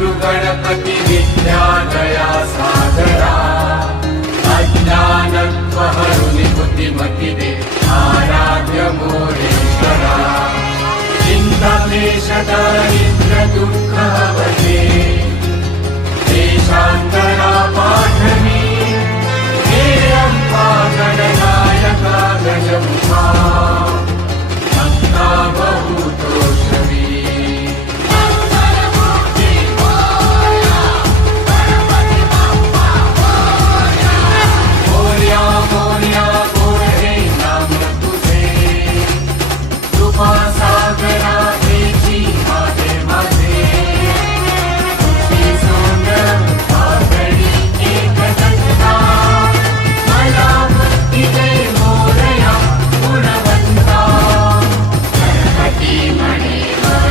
गुरु गणपति विद्यादया सागरा अज्ञानत्वहरुनि बुद्धिमतिदे आराध्य मोरेश्वरा चिन्ताक्लेश दारिद्र्य दुःखहवते देशान्तरा